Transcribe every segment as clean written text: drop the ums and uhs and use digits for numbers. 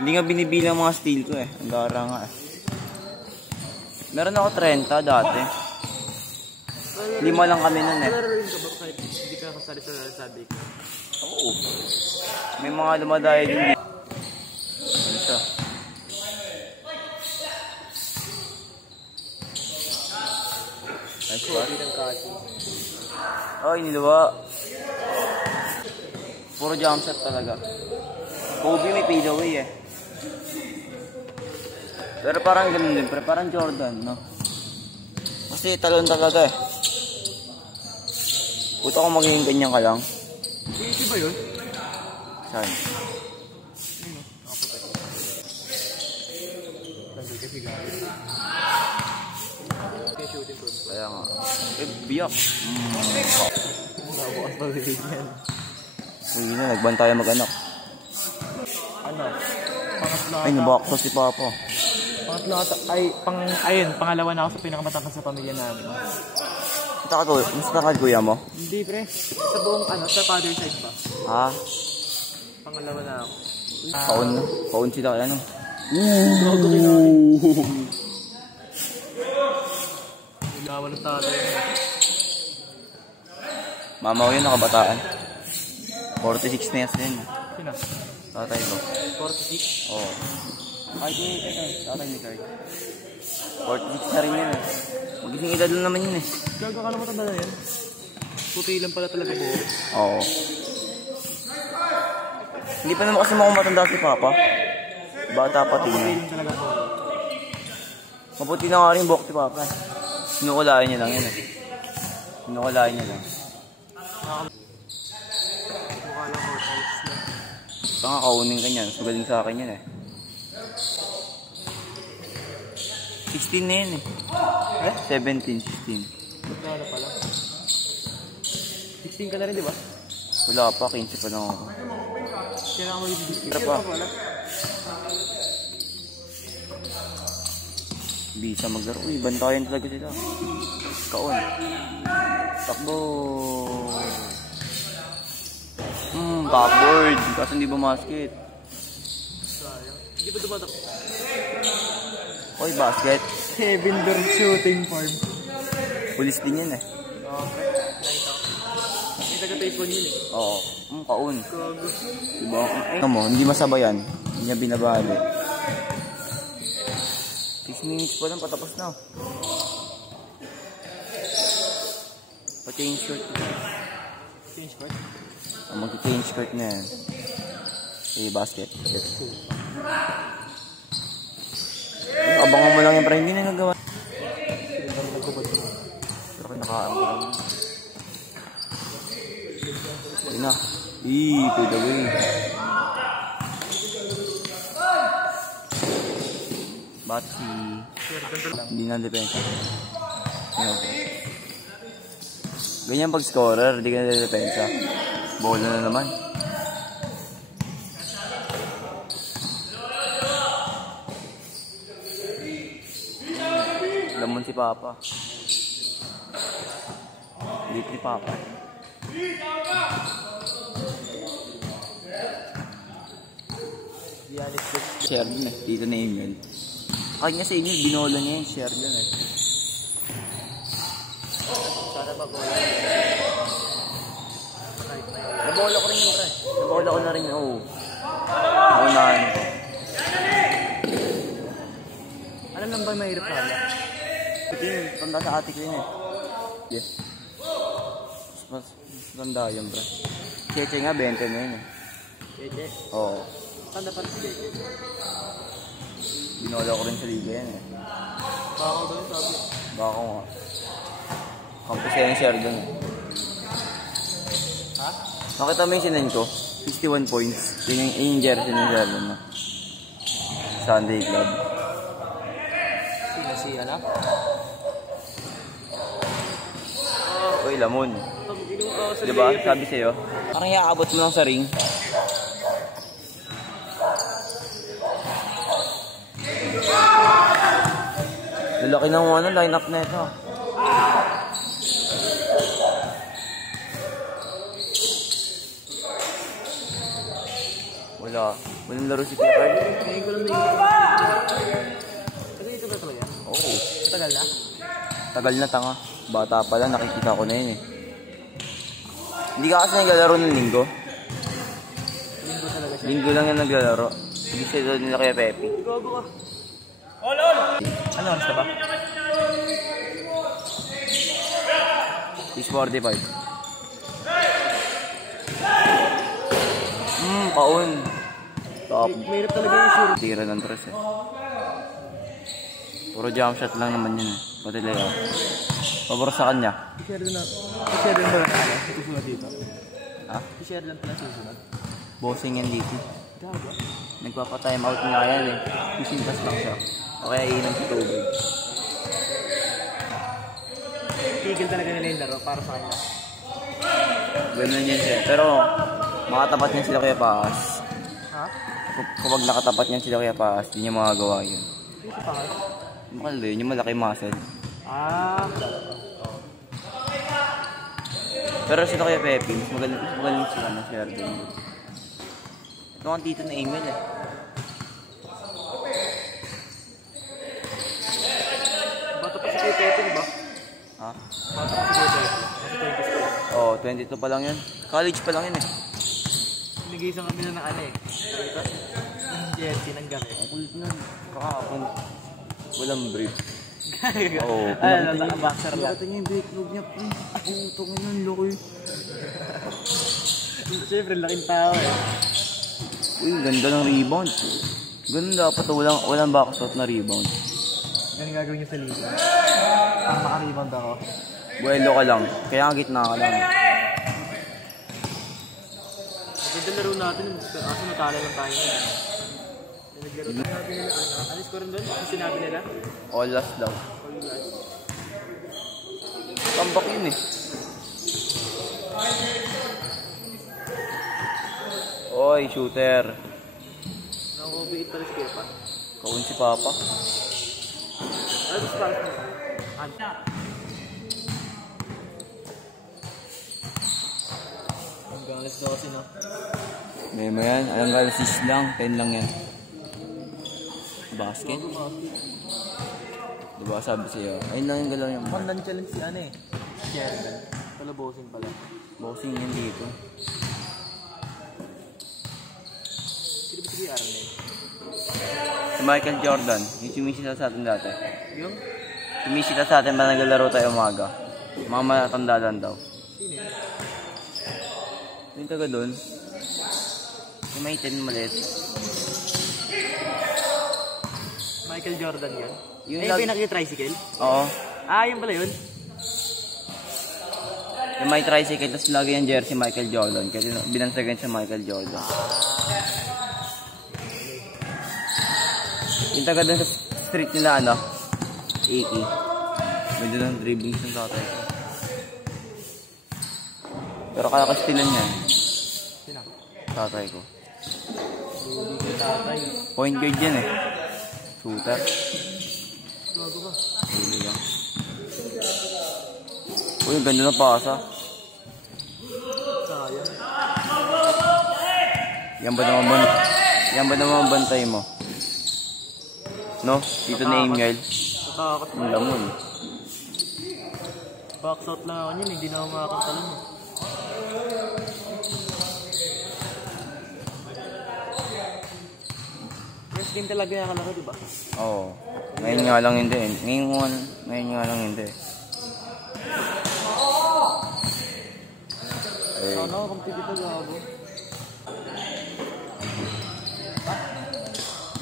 Hindi nga binibilang mga steel ko eh. Ang gara nga eh. Meron ako 30 dati. 5 lang kami nun eh. Nalaroin ka ba kahit hindi ka kasali sa sabi ko? Oo. May mga lumadayo din dito. Ano siya? Nice shot. Oh, iniluwa. Puro jump shot talaga. Kobe may fade away eh. Pero parang ganun din, parang Jordan, no? Kasi talon talaga eh. Puto ko magiging ganyan ka lang. Easy ba yun? Saan? Nandun kasi gano'n. Kaya shooting ko. Kaya nga. Eh, biyak. Nabukas pa rin yan. Uy na, nagban tayo mag-anak. Ano? Pangatlo Ay, nabakto si Papa. Pangatlo ata. Ayun, pangalawa na ako sa pinakamatangkad sa pamilya namin. Mas takad kuya mo? Hindi pre. Sa buong sa father side pa. Ha? Pangalawa na ako. Kaon na. Kaon sila kaya no? Bago kinain. Ilawan ng tatay. Mama ko yun, nakabataan. 46 na years din. Sino? Tatay ko. 46? Oo. Ay, tatay ni Kurt. 46 na rin yun eh. Magising edad lang naman yun eh. Gago ka na matanda na yan? Puti lang pala talaga po. Oo. Hindi pa naman kasi matanda si Papa. Bata pa Puti tingin. lang talaga po. Maputi na nga rin buhok si Papa. Sinukulain niya lang yun eh. Sinukulain niya lang. Mukha lang po. Baka kaunin ka niyan. Sugaling sa akin yan eh. 16 na yun eh. 17, 16. Wala pala. 16 ka na rin, di ba? Wala pa, 15 pa lang ako. Kailangan mo yung 16. Tara pa. Bisa maglaro. Uy, bantayan talaga sila. Kaon. Takbo. Backboard. Kasi hindi ba basket? Sayang. Hindi ba dumatak? Oy, basket. Kevin Durant shooting farm. Pulis din yan eh. Okay. May taga-tape yun eh. Oo. Kaon. Gago. Diba? Ano mo, hindi masabayan. Hindi niya binabali. 6 minutes pa lang, patapos na. Pa-change shirt. Change part? Mag-change shirt niya yan. Eh, basket. Abangan mo lang yan, pero hindi na nagawa. Pero nakaamang. Ayun na. To the way. Batsi. Hindi na depensa. Ganyan pag scorer, hindi ka na depensa. Bola na naman. Lamon si Papa. Late ni Papa. Share din eh. Dito na email. Kaya nga sa inyo, binola niya yung share din eh. Sana mag-bola. Nabola ko rin yun, pre. Nabola ko na rin yun. Oo. Ako na ano ko. Alam lang ba mahirap pala? Ito yun, tanda sa ate ko yun eh. Yes. Mas tanda yun, pre. Cheche nga, 20 na yun eh. Cheche? Oo. Tanda pa si Cheche? Binola ko rin sa liga yan eh. Baka ko doon sabi. Baka nga. Campus yung share dun eh. Ha? Nakita mo yung sinan ko? 61 points. Yun yung jersey ng share dun na. Sunday Club. Sino si ano? Uy, Lamon. Diba? Sabi sa'yo. Parang iaabot mo lang sa ring. Lalaki ng line-up na ito. Wala. Walang laro si Kuya Carl. Ngayon ko lang na Kasi ito ba talaga? Oo. Tagal na? Tagal na tanga. Bata pa lang, nakikita ko na yun eh. Hindi ka kasi naglalaro ng linggo. Linggo talaga siya. Linggo lang yung naglalaro. Hindi sila nila kaya Pepe. Gago ka. All! Ano oras na ba? 6:45. Paon. Top. Mahirap talaga yung sure. Tira ng tres eh. Puro jump shot lang naman yun eh. Pati layout. Pabor sa kanya. I-share doon na. I-share doon ba na ano? Susunod dito. Ha? I-share lang pala susunod. Bossing yan dito. Gago. Nagpapa-time out nga yan eh. Pisintas lang siya. O kaya iinom sa tubig. Tigil talaga nila yung laro para sa kanya. Ganun yan siya. Pero makatapat niya sila kaya Paas. Ha? Kapag nakatapat niya sila kaya Paas, hindi niya magagawa yun. Ito pa ka? Makal yun, yung malaki muscle. Ah. Pero sila kaya Pepe, mas magaling sila na share din. Ito ang tito na Emil eh. Bata pa si Kuya Pepe, ba? Ha? Bata pa si Kuya Pepe. Oo, 22 pa lang yan. College pa lang yan eh. Nag-iisang kami na ng ano eh. Ng jersey ng gabi. Ang kulit nun. Kakapon. Walang brief. Oo. Ano, naka-boxer lang. Nakita niya yung backlog niya. Puto nga nun, loko eh. Siyempre, laking tao eh. Uy, ganda ng rebound. Ganun dapat. Walang backshot na rebound. Ganun gagawin niyo sa liga. Ang maka-rebound ako. Buwelo ka lang. Kaya ang gitna ka lang. Maganda laro natin. Kasi natala lang tayo. Naglaro natin nila ano. Ano score doon? Ano sinabi nila? All last daw. All last. Comeback yun eh. Oy, shooter. Nako-beat pala si Kepa. Kaun si Papa. Ano gusto para sa mga? Anta. Hanggang alas 12 na. May mo yan. Alang assist lang. 10 lang yan. Basket. Diba sabi sa'yo? Ayun lang yung galaw niya. Pandan challenge si ano eh. Sheridan. Palabosin pala. Boxing yan dito. Sino ba si Arnel? Si Michael Jordan. Yung sumisita sa atin dati. Yung? Sumisita sa atin ba naglalaro tayo umaga? Mga matatanda lang daw. Sino yun? Yung taga doon. Yung may 10 maliit. Michael Jordan yun? Yung Ayun ba yung naki-tricycle? Oo. Ah, yun pala yun? Yung may tricycle, tapos lagi yung jersey Michael Jordan. Kasi binansagan siya Michael Jordan. Yung taga doon sa street nila, ano? Iki. May doon ang dribbling ng tatay ko. Pero kaya kastilan yan. Sino? Tatay ko. Luli ko tatay. Point guard yan eh. Shooter. Bago ba? Huli lang. Uy, ang ganda ng pasa. Sayang. Yan ba naman bantay mo? No? Dito na Emil. Natakot. Ang lamon. Box out lang ako yun, hindi na ako makakasalan eh. First game talaga yung kalaro, diba? Oo. Ngayon nga lang hindi eh. Ngayon nga lang hindi eh. Ay. Sana ako competitive ito, gago.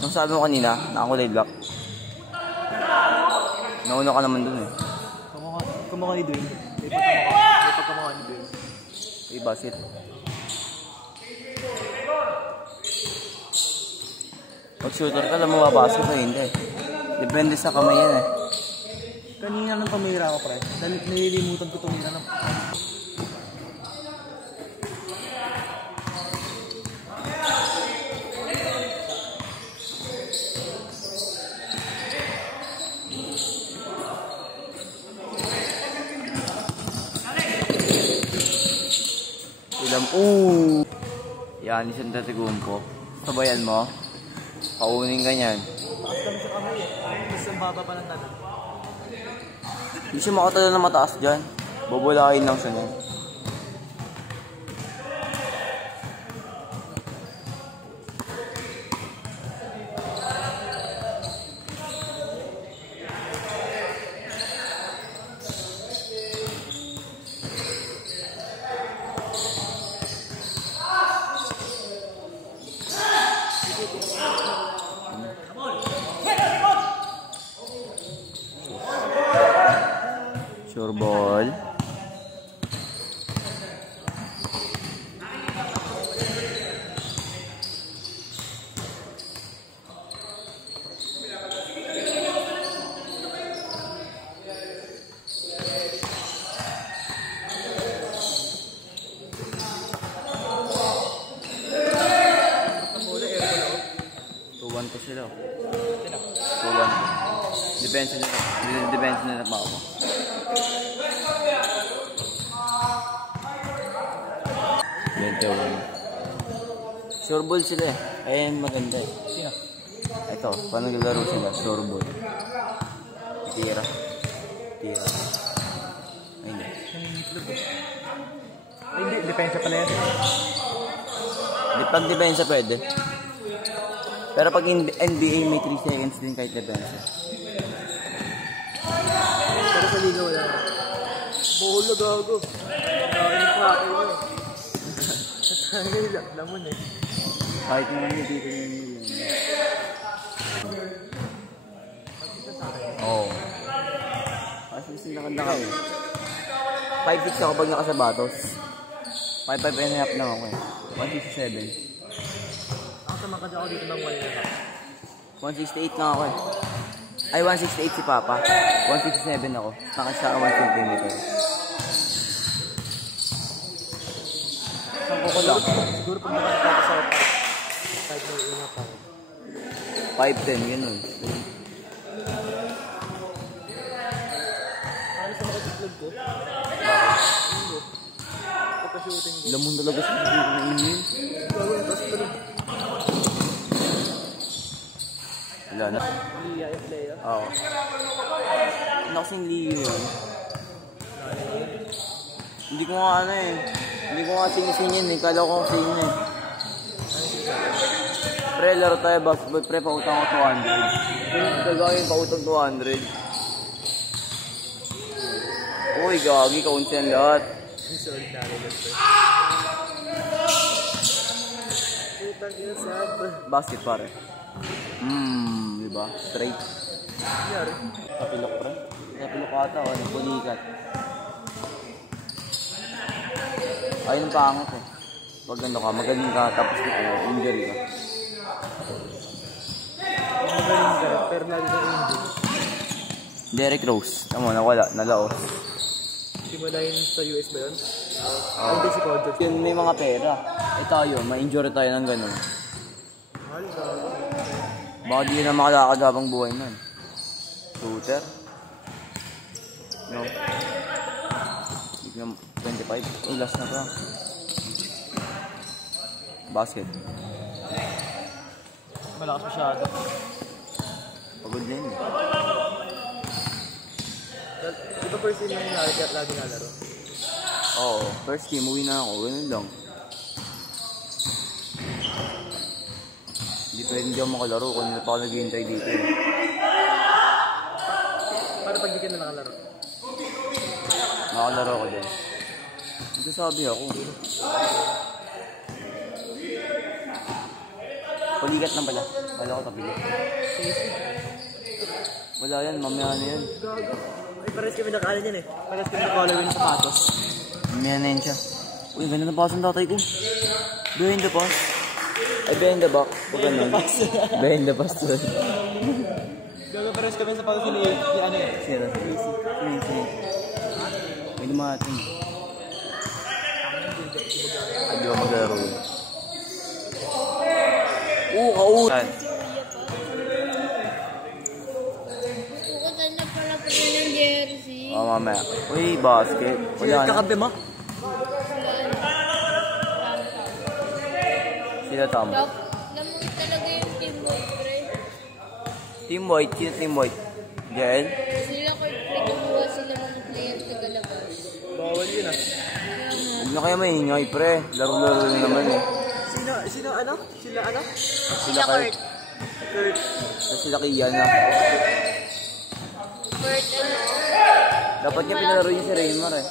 Nung sabi mo kanina, nakakulay black. Nauna ka naman dun eh. Kumukha ni Dwayne. May pagkamukha ni Dwayne. Ay, basit. Pag shooter ka lang mababasok o hindi. Depende sa kamay yan eh. Kanina nang pamira ako, pre. Dahil nililimutan ko tumira ng... Yanis Antetokounmpo. Sabayan mo. Paunin ka niyan. Taas kami sa kamay eh. Mas ang baba pa ng tanong. Hindi siya makatalo na mataas dyan. Bubulain lang siya niyan. Sure ball. To sila. 2-1. Depensa nila pa ako. Sure ball sila eh. Ayan maganda eh. Sino? Ito, paano naglaro sila? Sure ball. Tira. Ayun eh. Hindi, depensa pala yan. Pag depensa pwede. Pero pag NBA may 3 seconds din kahit depensa. Pero sa liga wala. Buhol na gago. Nakakinig pa ako yun. At lamon eh. Kahit naman hindi dito yun. Oo. Kasi sinakad eh. 5'6" ako pag nakasabatos. 5'5" and a half lang ako eh. 167. Ako sa makad ako dito ng 168 nga ako eh. Ay, 168 si Papa. 167 ako. Nakasya ka 1 cm. Saan ko lang? siguro pag nakakita sa 5 na una pa. 5'10", yun nun. Ano sa makasiklog ko? Pagka-shooting ko. Lamon talaga sa video ko na email. Gawin, tapos tulog. Wala na. Liya yung player. Oo. Ano kasing liyo yun? Hindi ko nga ano eh. Hindi ko nga sing-singin eh. Kala ko sing eh. Pre, laro tayo basketball. Pre, pautang ko 200. Gagawin pautang 200. Uy, gagi. Kaunti yan lahat. Sorry, narinig ko. Putang ina sad. Basket pare. Diba? Straight. Nangyari? Kapilok pre. Kapilok ata o. Nagpulikat. Ayun pangat eh. Pag ano ka, magaling ka, tapos injury ka. Magaling ka, pero lagi ka injury. Derrick Rose. Tama, nawala. Nalaos. Simula yun sa US ba yun? Hindi si Kodjo. Yun, may mga pera. Eh tayo, ma-injure tayo ng gano'n. Mahal ka. Baka di na makalakad habang buhay nun. Shooter? No. Biglang 25. Uy, last na pa. Basket. Malakas masyado. Pagod din eh. Di ba first game na nangyari kaya lagi nalaro? Oo, first game, uwi na ako. Ganun lang. Hindi ako makalaro kung hindi pa ako nag-hintay dito eh. Para pag di ka na nakalaro? Nakalaro ko din. Nagsasabi ako. Pulikat lang pala. Wala ko tabili. Wala yan, mamaya na yan. Gago. Ay, pares kami nakalan yan eh. Pares kami nakalan yung sapatos. Mamaya na yan siya. Uy, ganda na pass ang tatay ko. Behind the pass. Ay, behind the back. Pag ganun. Behind the pass doon. Gago, pares kami sa sapatos ni ano eh. Sira, easy. May dumating. Hindi ko maglaro yun. Kautan. Sukutan na pala po ng jersey. Oo, mamaya. Uy, basket. Wala na. Kakampi mo? Sila Tom. Namunta Team White, pre. Team White, sino Team White? Jael? Sila ko, pre, kumuha sila ng player tagalabas. Bawal yun ah. Huwag na kayo maingay, pre. Laro-laro na naman eh. Sino ano? Sila ano? Sila Kurt. Kurt. Sila Kian na. Kurt, ano? Dapat niya pinalaro niya si Raymar eh.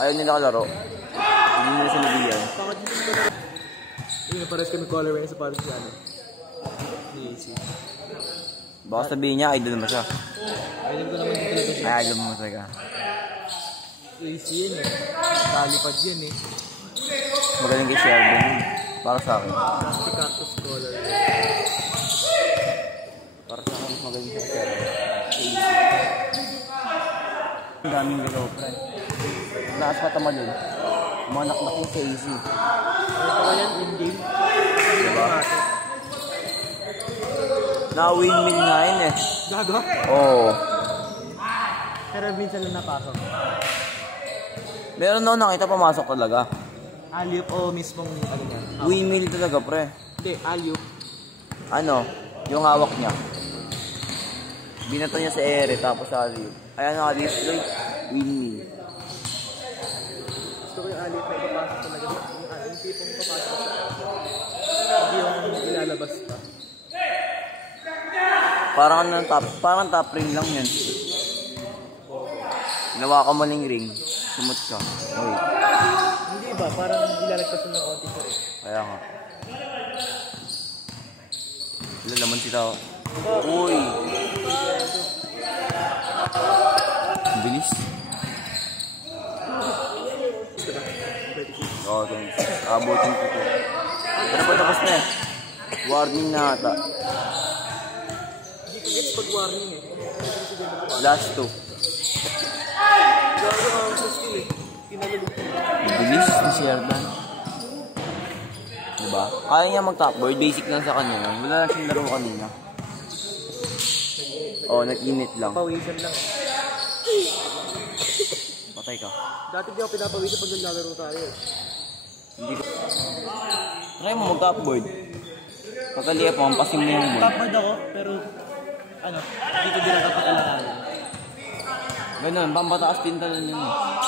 Ayaw nila kalaro. Hindi nila sinabihan. Bakit dito ko na? Yung pares kami colorway sa pares ano? Easy. Baka sabihin niya, idol mo siya. Ayun ko naman dito talaga siya. Ay, idol mo talaga. Easy yun eh. Talipad yun eh. Magaling kay Sheldon yun. Para sa akin. Plastic cactus color. Para sa akin, magaling kay Sheldon. Ang daming galaw, pre. Lakas patama dun. Mga naknak yung crazy. Ano ba yan? In-game? Diba? Na-windmill nga yun eh. Gago? Oo. Pero minsan lang napasok. Meron na nakita pumasok talaga. Alley-oop o mismong ano yan? Windmill talaga, pre. Hindi, alley-oop. Ano? Yung hawak niya. Binato niya sa ere tapos sa alley. Ayan ang display. Windmill. Gusto ko yung alley-oop na ipapasok talaga. Yung tipong ipapasok sa hindi yung ilalabas pa. Parang top ring lang yan. Ginawa ka maling ring. Sumot ka. Wait. Hindi ba? Parang ilalagpasan ng konti sa rin. Kaya nga. Wala naman sila. Uy! Ang bilis. Oo, thanks. Abutin ko ito. Pero pa tapos na eh. Warning na ata. Hindi ko gets pag warning eh. Last two. Gago ang sa skill eh. Kinalulog ko. Bilis ni Sherdan. Diba? Kaya niya mag-topboard. Basic lang sa kanya. Wala lang siyang laro kanina. Oo, nag-init lang. Pawisan lang. Patay ka. Dati di ako pinapawisan pag naglalaro tayo eh. Hindi ko. Try mo mag-topboard. Pagkaliya po, hampasin mo yung moon. Topboard ako, pero ano, hindi ko din nakapakalakan. Ganun, pampataas din talon yun.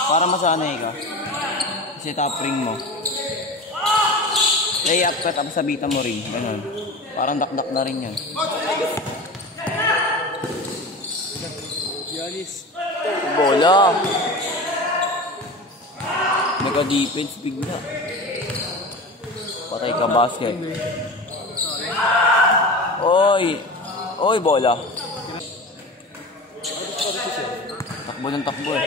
Para masanay ka. Kasi top ring mo. Lay up ka, tapos sabitan mo ring. Ganun. Parang dakdak na rin yun. Giannis. Bola! Nagka-defense bigla. Patay ka, basket. Oy! Oy, bola! Takbo ng takbo eh.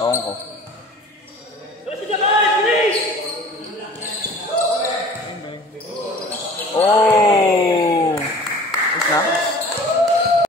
Ewan ko. Oh!